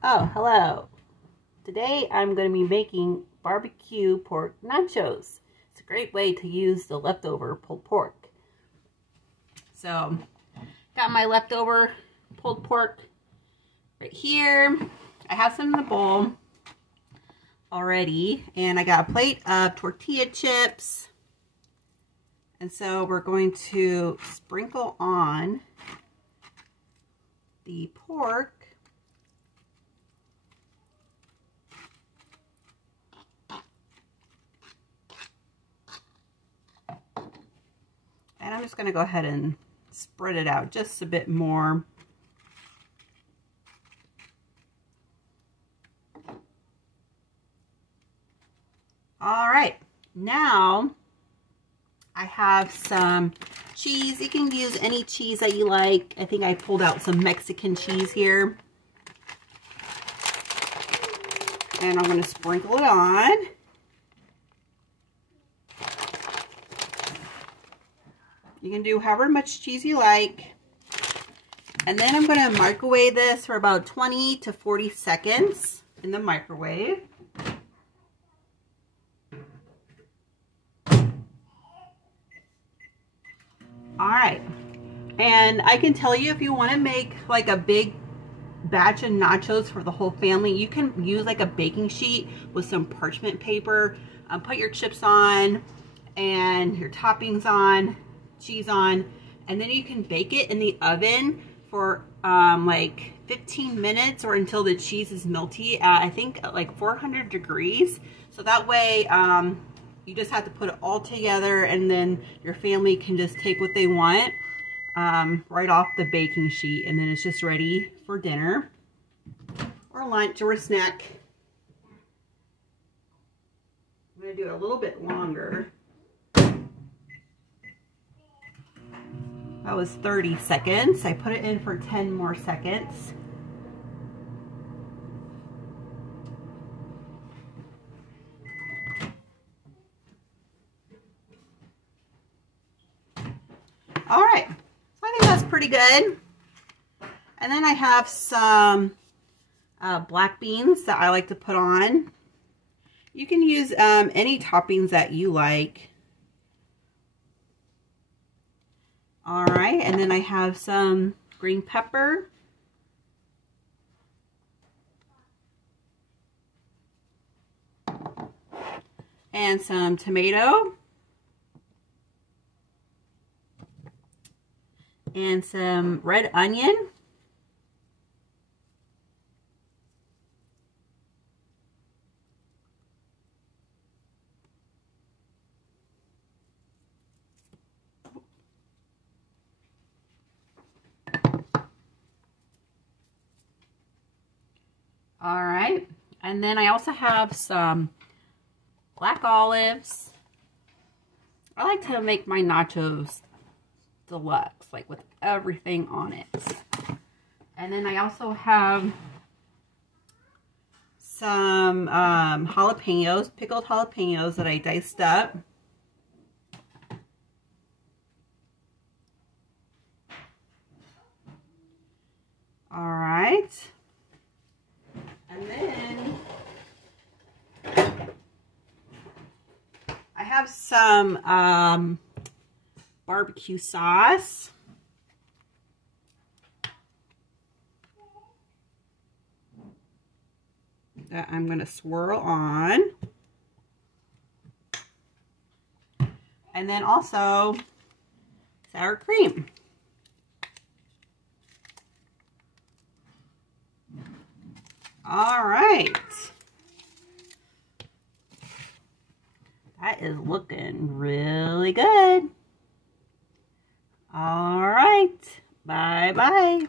Oh, hello. Today I'm going to be making barbecue pork nachos. It's a great way to use the leftover pulled pork. So, got my leftover pulled pork right here. I have some in the bowl already, and I got a plate of tortilla chips. And so we're going to sprinkle on the pork. And I'm just going to go ahead and spread it out just a bit more. All right, now I have some cheese. You can use any cheese that you like. I think I pulled out some Mexican cheese here. And I'm going to sprinkle it on. You can do however much cheese you like. And then I'm going to microwave this for about 20 to 40 seconds in the microwave. Alright, and I can tell you if you want to make like a big batch of nachos for the whole family, you can use like a baking sheet with some parchment paper, put your chips on and your toppings on, cheese on, and then you can bake it in the oven for like 15 minutes or until the cheese is melty at I think like 400 degrees. So that way you just have to put it all together, and then your family can just take what they want right off the baking sheet, and then it's just ready for dinner or lunch or a snack. I'm going to do it a little bit longer. That was 30 seconds. I put it in for 10 more seconds. All right, so I think that's pretty good. And then I have some black beans that I like to put on. You can use any toppings that you like. All right, and then I have some green pepper. And some tomato. And some red onion. All right, and then I also have some black olives. I like to make my nachos deluxe, like with everything on it. And then I also have some jalapenos, pickled jalapenos that I diced up. All right. And then I have some barbecue sauce. That I'm going to swirl on. And then also sour cream. All right. That is looking really good. All right. Bye-bye.